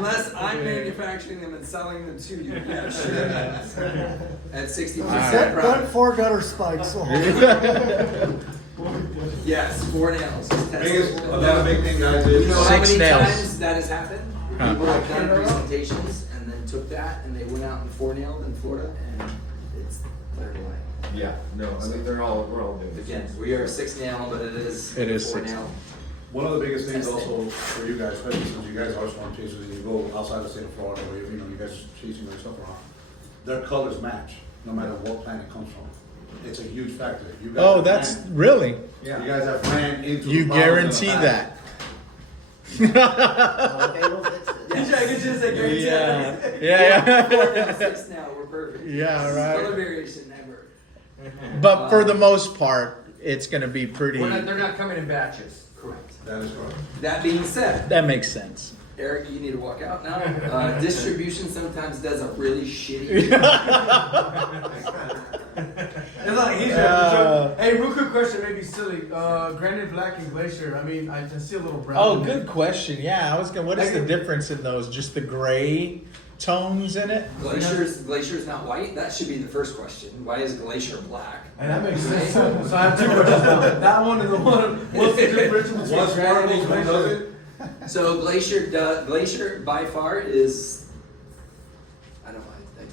Unless I'm manufacturing them and selling them to you. Yeah, sure. At 60% Put profit. 4 gutter spikes. Yes, 4 nails. Another big thing, guys, is You know how 6 many nails. times that has happened? People have done presentations and then took that and they went out and 4 nailed in Florida and it's cleared away. yeah, no, I think we're all doing it. Again, we are 6 nail, but it is 4 4 nail. One of the biggest things also for you guys, especially since you guys are storm chasers and you go outside the state of Florida where you know you guys are chasing their stuff around, their colors match no matter what plant it comes from. It's a huge factor. You guys Oh, have that's ran- really. You guys have ran into You the problems in the guarantee past. that. Okay, we'll fix it. Yeah. 6 now, we're perfect. Yeah, right. Color variation never. But for the most part, it's going to be pretty. They're not coming in batches. Correct. That is correct. That being said, That makes sense. Eric, you need to walk out now. Distribution sometimes does a really shitty. It's like he's hey, real quick question, maybe silly. Granite black and glacier. I mean, I see a little brown. Oh, in good question. Yeah, I was going. What is the difference in those? Just the gray tones in it? Glacier's not white. That should be the first question. Why is Glacier black? And that makes sense. So I have 2 questions now. That one and the one. What's the difference between What's granite one of and those one does glacier? it? So Glacier by far is, I don't know,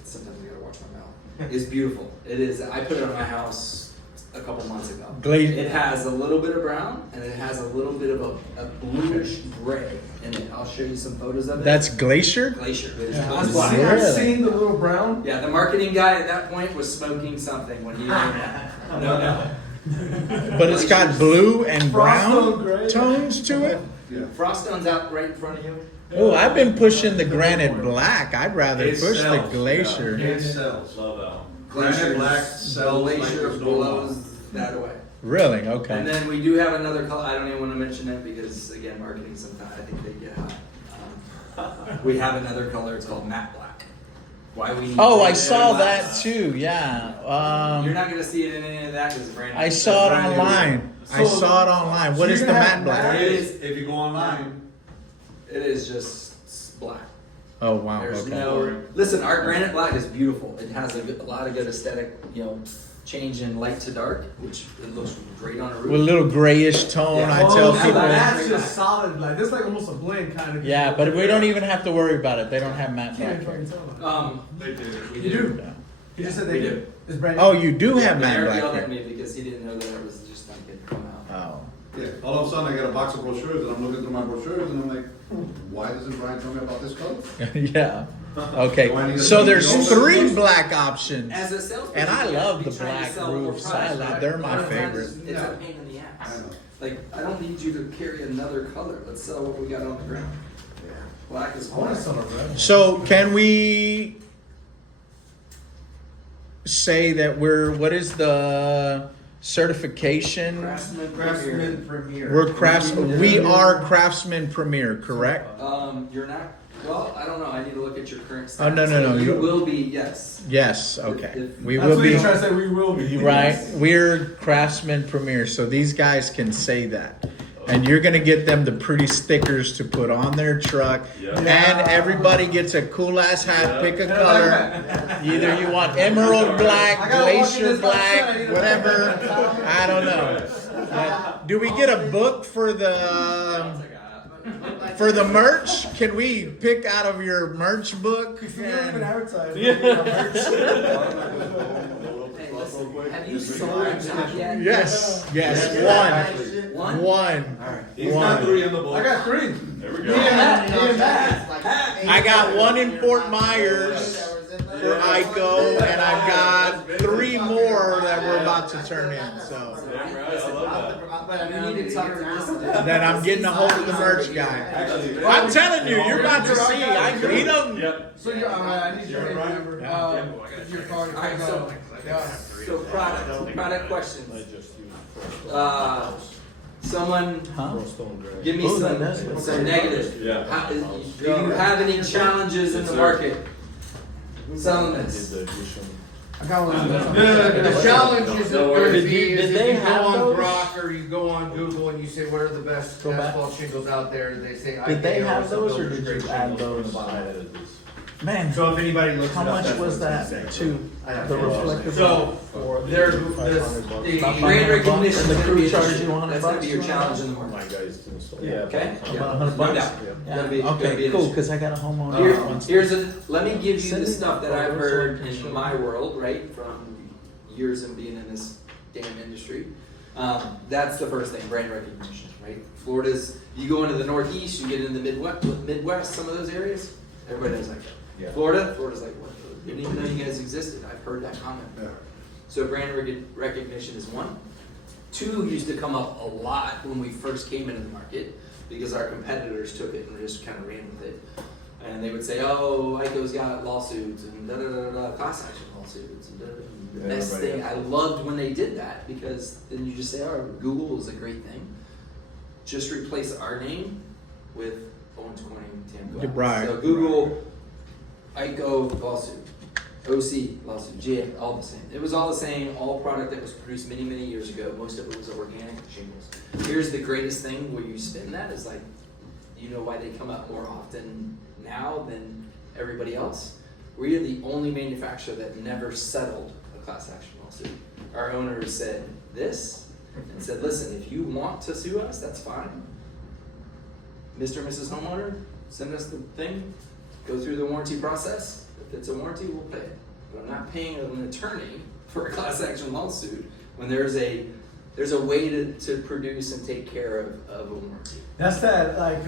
sometimes I gotta watch my mouth. It's beautiful. It is, I put it on my house a couple months ago. It has a little bit of brown and it has a little bit of a bluish gray in it. I'll show you some photos of it. That's Glacier? Glacier. It is Yeah, totally I've black. Really? seen the little brown. Yeah, the marketing guy at that point was smoking something when he made that. No. But it's got blue and brown Frostone gray. tones to it? Yeah. Froststone's out right in front of you. Oh, I've been pushing the granite black. I'd rather It push the sells, Glacier. It sells. Love that one. Granite black sells like Glacier there's no blows that away. Really? And Okay. then we do have another color. I don't even want to mention it because again, marketing sometimes I think they get hot. We have another color. It's called matte black. Why we? Need Oh, I gray saw and that black. too. Yeah. You're not gonna see it in any of that because it's brand new. I saw it Brand new. online. I saw it online. What So is you're the gonna matte have black? It is. If you go online, It is just black. Oh wow. There's Okay. no. Listen, our granite black is beautiful. It has a lot of good aesthetic. Change in light to dark, which it looks great on a roof. With a little grayish tone. Yeah. I tell that- people. That's just solid. Like this, is like almost a blend kind of. Yeah, but we don't even have to worry about it. They don't have matte Can't black. fucking tell. They do. We You do. Yeah. You just said We they do. do. It's brand new. Oh, you do have But matte Eric black yelled at here. me because he didn't know that it was just like it come out. Oh. yeah, all of a sudden I get a box of brochures and I'm looking through my brochures and I'm like, why doesn't Brian tell me about this color? Yeah. Do I Okay. need So to- there's 3 black options. As a salesperson, And I you have love to be the trying to black sell more roofs. products, right? They're my A lot of times favorite. It's Yeah. a pain in the I ass. know. Like, I don't need you to carry another color. Let's sell what we got on the ground. Black is I want black. to sell a red. So can we say that what is the certification? Craftsman Premier. We are Craftsman Premier, correct? You're not. Well, I don't know. I need to look at your current Oh, stats. no. You You- will be, yes. Yes, okay. We That's will what be, you're trying to say. We will be. right? We're Craftsman Premier, so these guys can say that. And you're gonna get them the pretty stickers to put on their truck. Yeah. And everybody gets a cool ass hat, pick a color. Either you want emerald black, I gotta walk in glacier this black, outside. whatever. I don't know. Do we get a book for the merch? Can we pick out of your merch book? We don't even advertise. Hey, listen, have you sold a job yet? Yes, One? one. He's One. got 3 in the book. I got 3. There we Me go. and Matt. I got one in Fort Myers for IKO, and I've got 3 more that we're about to turn in. So Damn right, I love We need to talk to this. then I'm getting a hold of the merch guy. that. I'm telling you, you're about to see. He don't. Yep. So I need your name number. Your card. All right, so product questions. Someone give me some negative. Yeah. Do you have any challenges in the market selling this? I got one. The challenge is going to be Did is they if you go have on those? Grok or you go on Google and you say what are the best Go back. asphalt shingles out there, they say Did they IKO have is the those, or builder's did grade you add shingles those? from the bottom. Man, So if anybody looks how it up, much that's was what it's that gonna say. to the reflective? So they're About Brand 500 recognition bucks, is and the gonna crew be a- charge you 100 That's gonna bucks. be your challenge in the My morning. guys to install. Yeah. Okay? About 100 No bucks. doubt. Yeah. Gonna be an Okay, cool. issue. Because I got a homeowner. Here, that wants to- here's a. Let me give you Send the me stuff that that I've over so I heard can show in my world, right, from years of being in this damn industry. That's the first thing, brand recognition, right? Florida's. You go into the Northeast, you get into the Midwest, some of those areas. Everybody knows like that. Yeah. Florida's like, what? Didn't even know you guys existed. I've heard that comment. Yeah. So brand recognition is one. Two used to come up a lot when we first came into the market because our competitors took it and just kind of ran with it. And they would say, oh, IKO's got lawsuits and class action lawsuits. And The Yeah, best everybody thing, has I loved when they did that because then you just say, oh, Google is a great thing. Just replace our name with Owens Corning, Tam You're right. So Google, IKO lawsuit. OC lawsuit, GF, all the same. It was all the same, all product that was produced many, many years ago. Most of it was organic shingles. Here's the greatest thing where you spin that is like, you know why they come up more often now than everybody else? We are the only manufacturer that never settled a class action lawsuit. Our owners said this and said, listen, if you want to sue us, that's fine. Mr. and Mrs. Homeowner, send us the thing, go through the warranty process. If it's a warranty, we'll pay it. But I'm not paying an attorney for a class action lawsuit when there's a way to produce and take care of a warranty. That's that, like,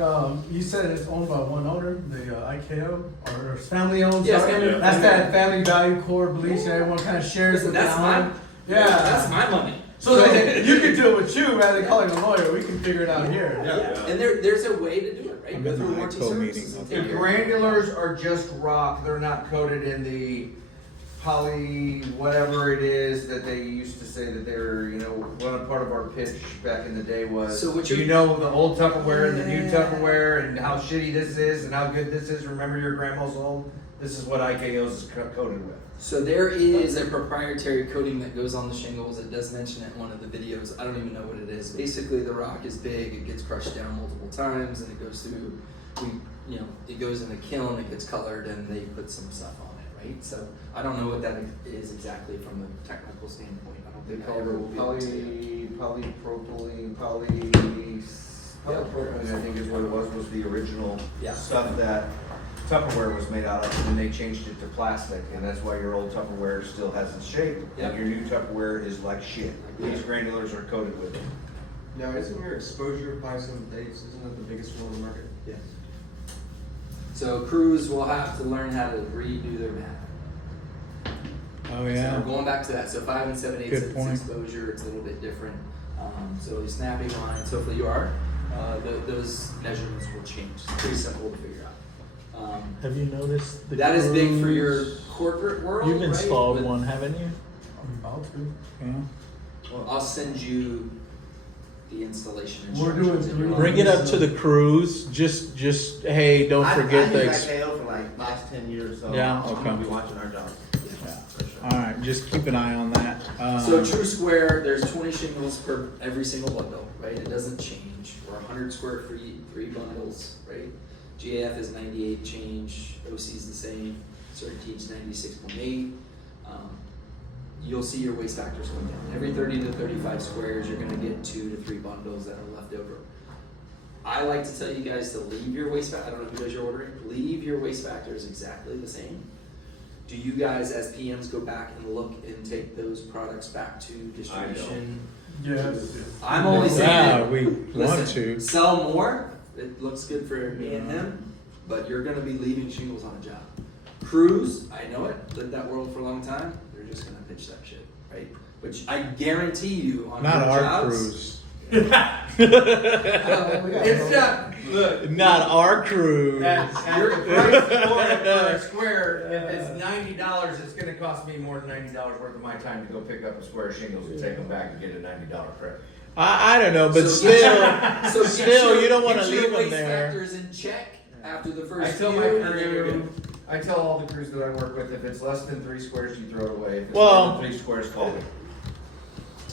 you said it's owned by one owner, the IKO, or it's family owned? Yes, sorry? family- That's that family value core beliefs that everyone kind of shares Listen, with that's the my owner. Yeah. That's my money. So you can do it with you rather than calling a lawyer. We can figure it out here. Yeah. And there's a way to do it, right? I'm Go in through the warranty IKO services meeting. and The take care of it. granulars are just rock, they're not coated in the poly, whatever it is that they used to say that they were, you know, one part of our pitch back in the day was, So what you you're- know, the old Tupperware and the new Tupperware and how shitty this is and how good this is, remember your grandma's home? This is what IKO's is coated with. So there is a proprietary coating that goes on the shingles. It does mention it in one of the videos. I don't even know what it is. Basically, the rock is big. It gets crushed down multiple times, and it goes through. It goes in a kiln. It gets colored, and they put some stuff on it, right? So I don't know what that is exactly from a technical standpoint. I don't They think I call ever will it be able to. polypropylene, I think is what it was the original Yeah. stuff that Tupperware was made out of, and then they changed it to plastic, and that's why your old Tupperware still has its shape, Yep. and your new Tupperware is like shit. These granulars are coated with it. Now, isn't your exposure by some dates, isn't that the biggest one on the market? Yes. So crews will have to learn how to redo their math. Oh, So yeah. we're going back to that. So 5 and 7/8 Good it's point. exposure. It's a little bit different. So snapping lines. Hopefully you are. Those measurements will change. It's pretty simple to figure out. Have you noticed the That is big for your crews? corporate world. You've right? installed But one, haven't you? I'm about to. Yeah. I'll send you the installation We're doing instructions. and three. your Bring it up to the crews. Just hey, don't forget I the. use IKO for like last 10 years, so Yeah, I'm okay. gonna be watching our job. Yeah. For sure. All right, just keep an eye on that. So true square, there's 20 shingles per every single bundle, right? It doesn't change. We're 100 square feet, 3 bundles, right? GAF is 98 change, OC is the same, Certainty is 96.8. You'll see your waste factors come down. Every 30 to 35 squares, you're gonna get 2 to 3 bundles that are left over. I like to tell you guys to leave your waste factor, I don't know who does your ordering, leave your waste factors exactly the same. Do you guys as PMs go back and look and take those products back to distribution? Yes. I'm only saying, yeah, we listen, want to. sell more, it looks good for me and him, but you're gonna be leaving shingles on a job. Crews, I know it, lived that world for a long time, they're just gonna pitch that shit, right? Which I guarantee you on Not your our jobs. crews. It's not, look, Not our crew. at the price for it per square, if it's $90, it's gonna cost me more than $90 worth of my time to go pick up a square of shingles and take them back and get a $90 credit. I don't know, but So still, get still, you don't want to get your leave them waste there. factors in check after the I first tell few, my and then you're crew, good. I tell all the crews that I work with, if it's less than 3 squares, you throw it away. If it's Well- more than 3 squares, call me.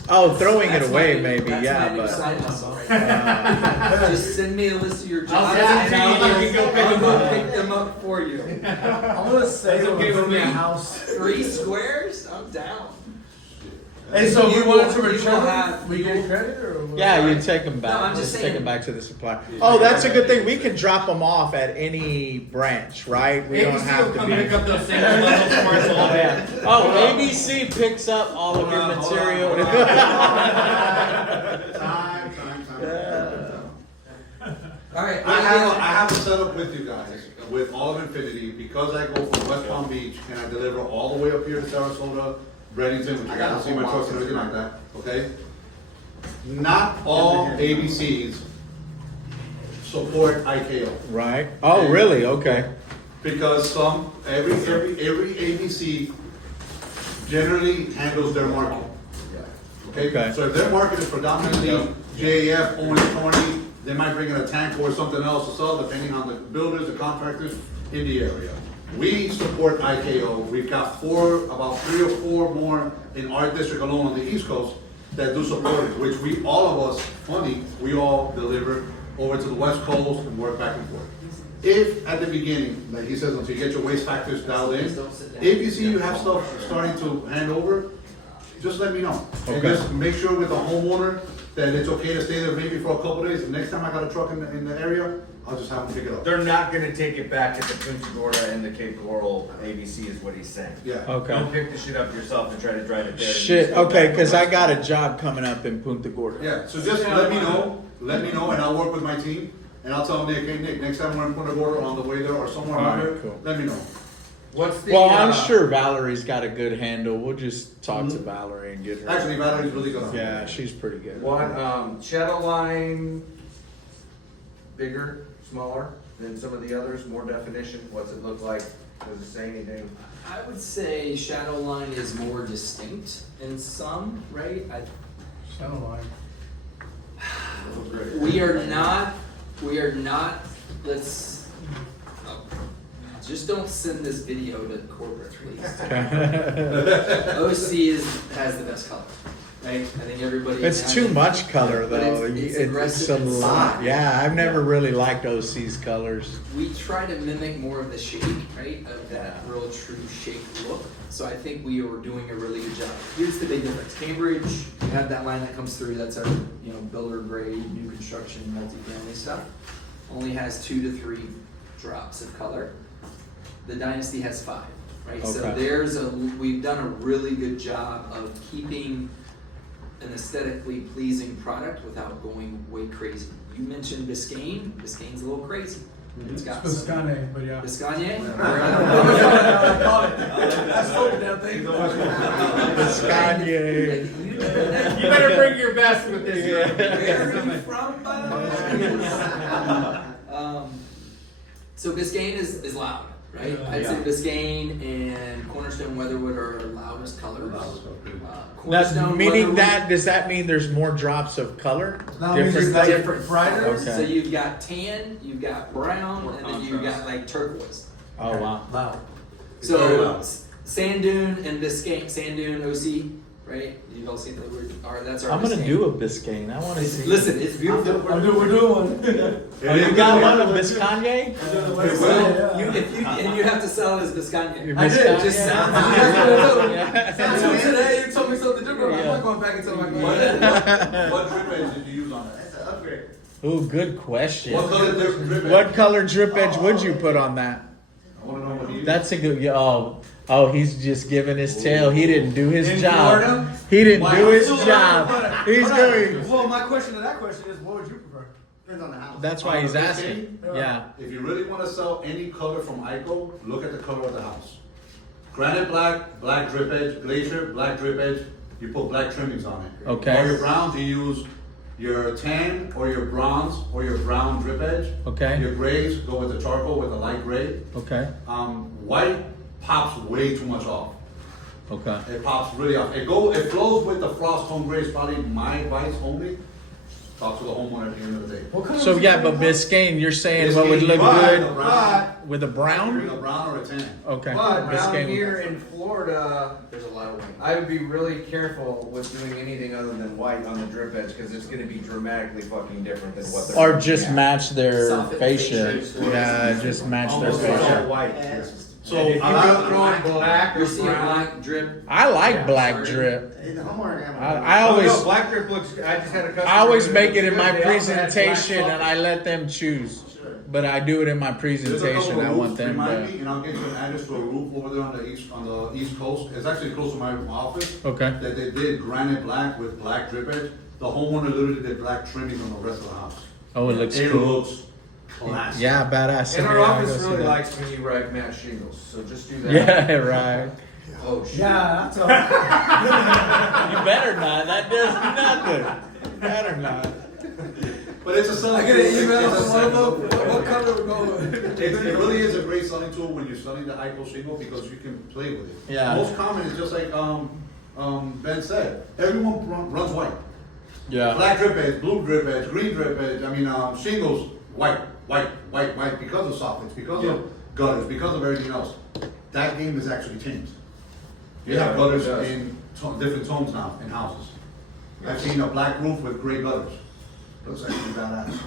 Oh, throwing it That's away my- maybe, that's yeah, my new but. side hustle right there. Just send me a list of your jobs. I'll send it to you, you can go pick I'll them up. pick them up for you. I'm gonna say That's okay with me. a house. 3 squares? I'm down. Hey, so if You we wanted will- to you will return have- them, we get credit or what? Yeah, you take them back. No, I'm just Just take saying- them back to the supplier. Oh, that's a good thing. We can drop them off at any branch, right? We don't ABC have will to come be. pick up those same little squares all day. Oh, ABC picks up all of your material. Time. All right. I have a setup with you guys, with all of Infinity, because I go from West Palm Beach and I deliver all the way up here to Sarasota, Bradenton, which you I got guys a see my whole trucks and box everything like that, okay? Not all ABCs support IKO. Right? Oh, really? Okay. Because every ABC generally handles their market. Okay. Okay, so if their market is predominantly JAF, Owens Corning, they might bring in a tank or something else to sell, depending on the builders, the contractors in the area. We support IKO. We've got about 3 or 4 more in our district alone on the East Coast that do support it, which all of us, we all deliver over to the West Coast and work back and forth. If at the beginning, like he says, until you get your waste factors dialed in, if you see you have stuff starting to hand over, just let me know. And Okay. just make sure with the homeowner that it's okay to stay there maybe for a couple days. The next time I got a truck in the area, I'll just have them pick it up. They're not gonna take it back at the Punta Gorda and the Cape Coral ABC is what he's saying. Yeah. Okay. Don't pick the shit up yourself and try to drive it there. Shit. Okay, because I got a job coming up in Punta Gorda. Yeah, so just let me know, and I'll work with my team, and I'll tell Nick, hey Nick, next time we're in Punta Gorda on the way there or somewhere around Alright, there, cool. let me know. What's the? Well, I'm sure Valerie's got a good handle. We'll just talk to Valerie and get her. Actually, Valerie's really good. Yeah, she's pretty good. What, shadow line, bigger, smaller than some of the others, more definition, what's it look like? Does it say anything? I would say shadow line is more distinct in some, right? Shadow line. We are not, let's, just don't send this video to corporate, please. OC has the best color, right? I think everybody. It's too much color But though. it's It's aggressive a in lot. some. Yeah, I've never really liked OC's colors. We try to mimic more of the shape, right, of that Yeah. real true shape look. So I think we are doing a really good job. Here's the big difference. Cambridge, we have that line that comes through. That's our, builder grade, new construction, multifamily stuff. Only has 2 to 3 drops of color. The Dynasty has 5, right? So Okay. we've done a really good job of keeping an aesthetically pleasing product without going way crazy. You mentioned Biscayne. Biscayne's a little crazy. It's got Biscayne, but yeah. Biscayne? I call it. I sold that thing. Biscayne. You better You better bring your best with this. Where are you from, by the way? So Biscayne is loud, right? I'd say Biscayne and Cornerstone Weatherwood are our loudest colors. Now, Cornerstone meaning Weatherwood- that, does that mean there's more drops of color? That means Different it's like color? different brighter. colors. Okay. So you've got tan, you've got brown, and then you've got like turquoise. Oh wow. Loud. So Very loud. Sand Dune and Biscayne, Sand Dune OC, right? You've all seen that. That's our. I'm gonna Biscayne. do a Biscayne. I want to see. Listen, it's beautiful. We're doing one. Oh, you got one of Biscayne? Well, you have to sell it as Biscayne. Your I did. It just sounds. Yeah. Today you told me something different. I'm not going back and tell my What drip edge did you use on that? That's an upgrade. Ooh, good question. What color drip edge? What color drip edge would you put on that? I wanna know what you use. That's a good. Oh, he's just giving his tail. He didn't do his In job. Florida? He didn't Why? do his Hold on, job. hold on. He's Hold on. doing. Well, my question to that question is, what would you prefer? Depends on the house. That's why he's asking. Yeah. If you really want to sell any color from IKO, look at the color of the house. Granite black, black drip edge, glacier, black drip edge, you put black trimmings on it. Okay. Or your browns, you use your tan or your bronze or your brown drip edge. Okay. Your grays, go with the charcoal with a light gray. Okay. White pops way too much off. Okay. It pops really off. It flows with the frost tone grays, probably my advice only. talk to the homeowner at the end of the day. What color So was yeah, it? but Biscayne, you're saying Biscayne, what would look but- good But, with a With brown? a brown or a tan. Okay. But down Biscayne. here in Florida, There's a lot of white. I would be really careful with doing anything other than white on the drip edge because it's going to be dramatically fucking different than what they're. Or just match their Soffit fascia. fascia. Yeah, just match their Almost fascia. all white. So So if you I like- go throwing black or You're seeing brown. black drip. I like Yeah, black sorry. drip. Hey, the homeowner got I always, Oh, no, black drip looks. I just had a customer. I always who make looks it in good. my They also had presentation black and I let them choose. Sure. But I do it in my There's a presentation. couple I of want roofs, them remind to. me, and I'll get you an address to a roof over there on the east coast. It's actually close to my office. Okay. That they did granite black with black drip edge. The homeowner literally did black trimmings on the rest of the house. Oh, it looks It cool. looks classic. Yeah, badass. And our Yeah, I office go see really that. likes when you write matte shingles, so just do that. Yeah, right. Oh shit. yeah, that's all. You better not. That does nothing. Better not. But it's a selling I get an tool. email It's a from one of selling them. tool. What color we go with? It really is a great selling tool when you're selling the IKO shingle because you can play with it. Yeah. Most common is just like Ben said. Everyone runs white. Yeah. Black drip edge, blue drip edge, green drip edge. I mean, shingles, white because of soffits, because of gutters, because of everything else. That game has actually changed. You have Yeah, gutters it does. in different tones now in houses. I've seen a black roof with gray gutters. Looks actually badass.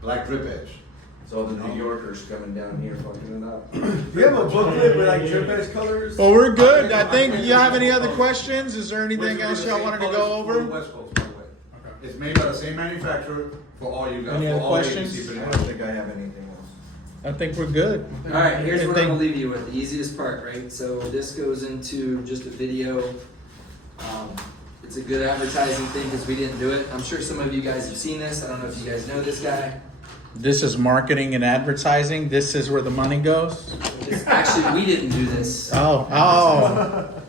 Black drip edge. So the New Yorkers coming down here fucking it up. Do you have a booklet with like drip edge colors? Well, we're good. I think you have any other questions? Is there anything Which else is the y'all same wanted to colors go for the over? West Coast, by the way. It's made by the same manufacturer for all you guys. Any for other all questions? agencies pretty I much. don't think I have anything else. I think we're good. All right, here's what I'm Anything- gonna leave you with. The easiest part, right? So this goes into just a video. It's a good advertising thing because we didn't do it. I'm sure some of you guys have seen this. I don't know if you guys know this guy. This is marketing and advertising. This is where the money goes. Actually, we didn't do this. Oh.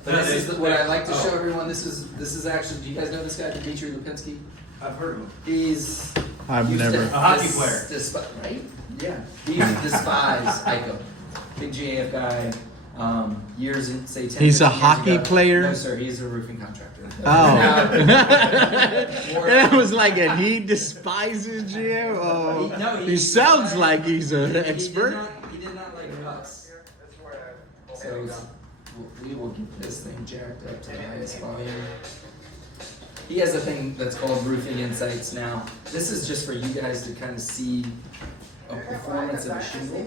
But this is what I like to show everyone. This is actually. Do you guys know this guy, Dmitry Lipinski? I've heard of them. He's I've used to never. A hockey player. right? Yeah. He used to despise IKO. Big GAF guy. Years in say 10. He's a 15 years hockey ago. player? No, sir. He's a roofing contractor. Oh. Now- And I was like, and he despises Jim. Oh, No, he sounds like he's an He expert. did not like us. So we will get this thing jacked up to the highest volume. He has a thing that's called Roofing Insights now. This is just for you guys to kind of see a performance of a shingle.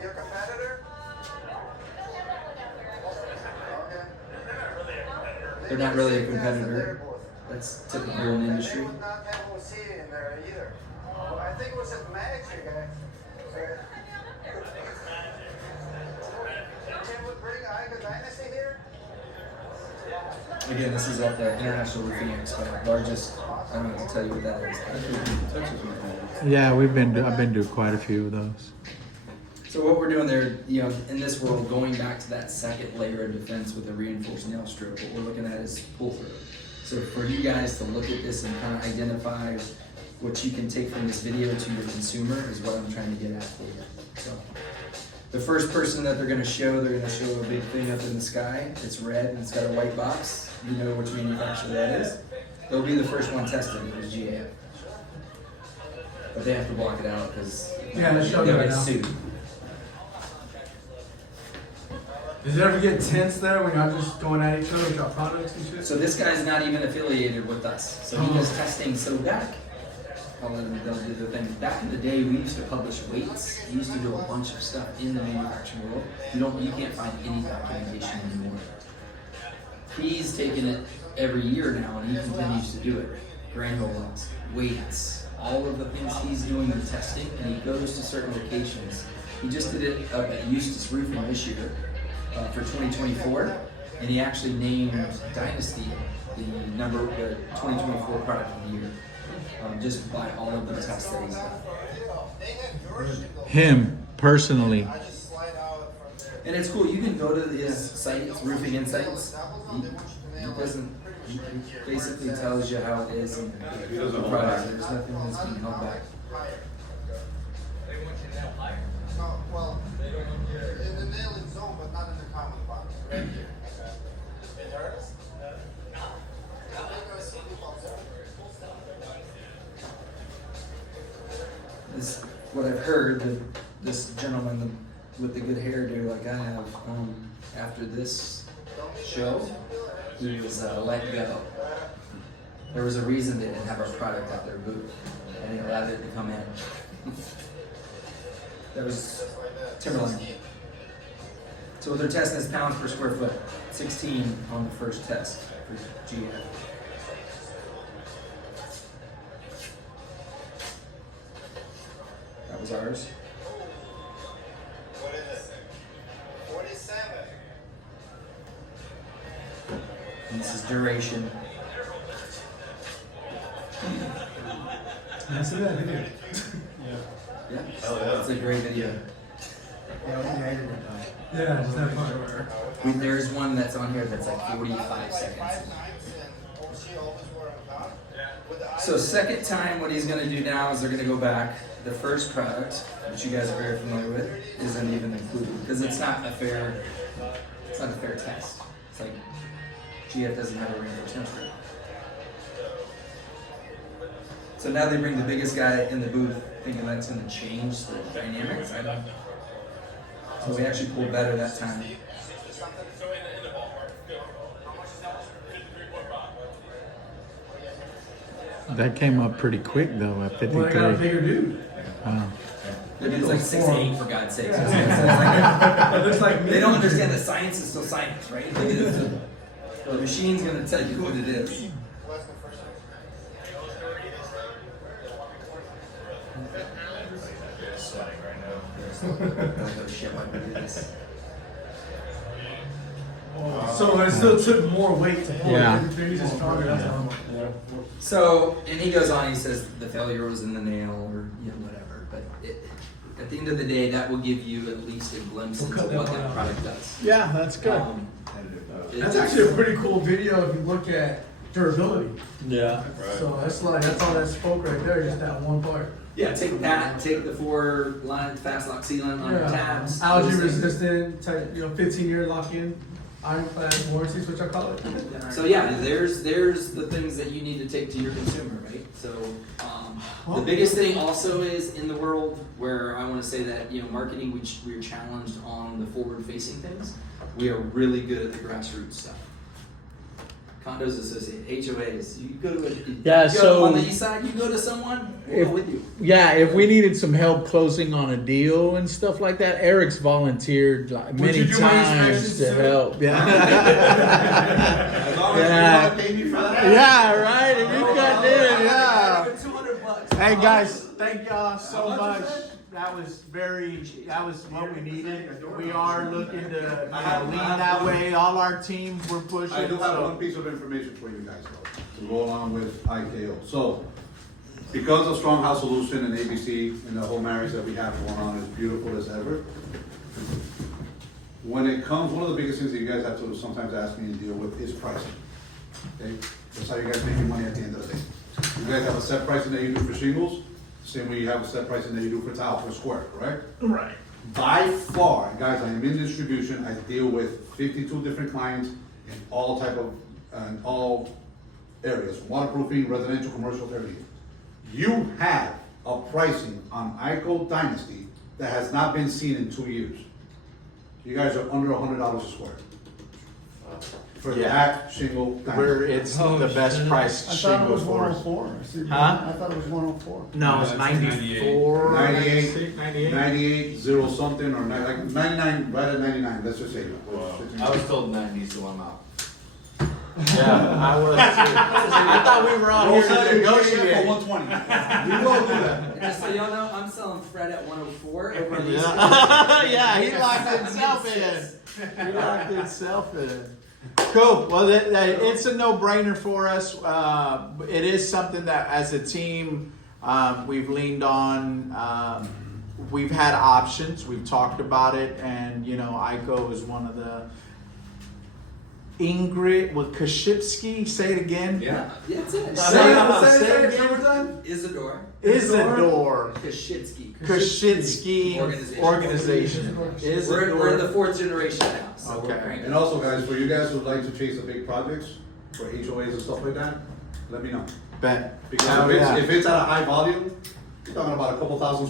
Your competitor? They're not really a competitor. That's typical in the industry. Not have OC in there either. I think it was at Magic. Can we bring IKO Dynasty here? Again, this is at the International Roofing Expo, largest. I don't know what to tell you what that is. Yeah, I've been to quite a few of those. So what we're doing there, you know, in this world, going back to that second layer of defense with a reinforced nail strip, what we're looking at is pull through. So for you guys to look at this and kind of identify what you can take from this video to your consumer is what I'm trying to get at for you. So the first person that they're going to show a big thing up in the sky. It's red and it's got a white box. You know which manufacturer that is. They'll be the first one tested. It was GAF. But they have to block it out because Yeah, let's show they'll you get right now. sued. Does it ever get tense there when y'all just going at each other with your products and shit? So this guy's not even affiliated with us. So he does testing. So back, I'll let him do the thing. Back in the day, we used to publish weights. We used to do a bunch of stuff in the manufacturing world. You can't find any documentation anymore. He's taken it every year now, and he continues to do it. Granule loss, weights, all of the things he's doing the testing, and he goes to certain locations. He just did it up at Eustis Roofing this year. For 2024, and he actually named Dynasty the 2024 product of the year, just by all of the tests that he's done. Him personally. And it's cool. You can go to his site, it's Roofing Insights. He basically tells you how it is and the product. There's nothing that's being held back. No, well, in the nailing zone, but not in the common box. Right here. It hurts? this what I've heard that this gentleman with the good hairdo like I have, after this show, he was let go. There was a reason they didn't have our product at their booth, and he allowed it to come in. That was Timberline. So what they're testing is pounds per square foot, 16 on the first test for GF. That was ours. What is it? 47. And this is duration. That's that video. Yeah, it's a great video. Yeah, it's that fun. I mean, there's one that's on here that's like 45 seconds. So second time, what he's going to do now is they're going to go back. The first product, which you guys are very familiar with, isn't even included because it's not a fair test. It's like GF doesn't have a reinforcement screw. So now they bring the biggest guy in the booth, thinking that's going to change the dynamics. I don't. So we actually pulled better that time. That came up pretty quick though at 53. Well, I got a bigger dude. The dude's like 6'8" for God's sake. So It looks like me. they don't understand that science is still science, right? Like, the machine's going to tell you what it is. Sweating right now. Like, oh shit, why did we do this? So it still took more weight to pull Yeah. it. The baby's just stronger. That's how much. So, and he goes on, he says the failure was in the nail or whatever, but at the end of the day, that will give you at least a glimpse into what that product does. Yeah, that's good. That's actually a pretty cool video if you look at durability. Yeah. So that's all that spoke right there, just that one part. Yeah, take that, take the 4-line fast lock sealant on your tabs. Algae those things. resistant, type, 15-year lock-in, ironclad warranties, which I call it. So yeah, there's the things that you need to take to your consumer, right? So the biggest thing also is in the world where I want to say that marketing, we're challenged on the forward-facing things. We are really good at the grassroots stuff. Condos Associated, HOAs. You go to on the east side. You go to someone. We'll go with you. Yeah, if we needed some help closing on a deal and stuff like that, Eric's volunteered many you do my times inspections to too? help. Yeah. As long as you want to pay me for that. Yeah, right. If you got it, yeah. $200. Hey guys, thank y'all so much. That was what we needed. We are looking to lean that way. All our teams were pushing. I do have one piece of information for you guys though, to go along with IKO. So, because of Strong House Solution and ABC and the whole marriage that we have going on is beautiful as ever. When it comes, one of the biggest things that you guys have to sometimes ask me and deal with is pricing. Okay, that's how you guys make your money at the end of the day. You guys have a set pricing that you do for shingles, same way you have a set pricing that you do for tile per square, correct? Right. By far, guys, I am in distribution. I deal with 52 different clients in all areas, waterproofing, residential, commercial, everything. You have a pricing on IKO Dynasty that has not been seen in 2 years. You guys are under $100 a square. For that shingle dynasty. It's the best price I thought it shingle was for us. 104. Huh? I thought it was 104. No, it's 94. 98, 98. 98, 0 something, or like 99, right at 99, let's just say. I was told 90, so I'm out. Yeah, I was too. I thought we were all here to negotiate. For 120. We will do that. And just so y'all know, I'm selling Fred at 104. Over on the east Yeah, he locked himself in. Cool. Well, it's a no-brainer for us. It is something that, as a team, we've leaned on. We've had options. We've talked about it, and IKO is one of the. Ingrid with Kashipsky. Say it again. Yeah, that's it. Say it again. Isidore Kashitsky organization. We're in the 4th generation now. So Okay. we're cranking. And also, guys, for you guys who like to chase the big projects, for HOAs and stuff like that, let me know. Bet. Because if it's at a high volume, you're talking about a couple thousand